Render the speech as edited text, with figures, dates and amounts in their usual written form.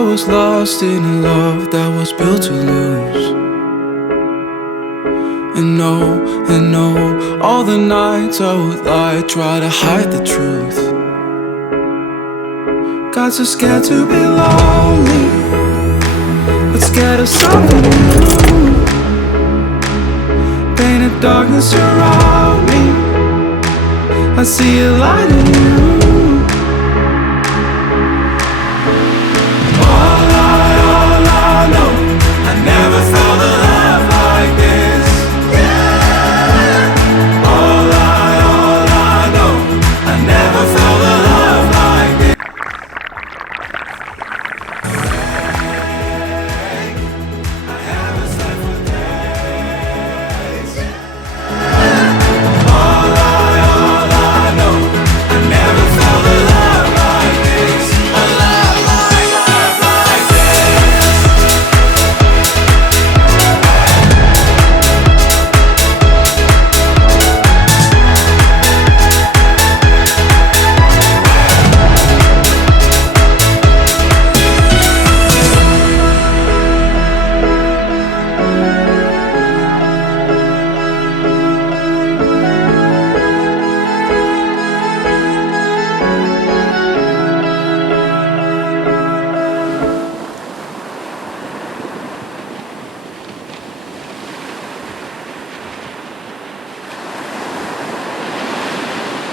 I was lost in a love that was built to lose. And no, all the nights I would lie, try to hide the truth. Got so scared to be lonely, but scared of something new. Painted darkness around me, I see a light in you.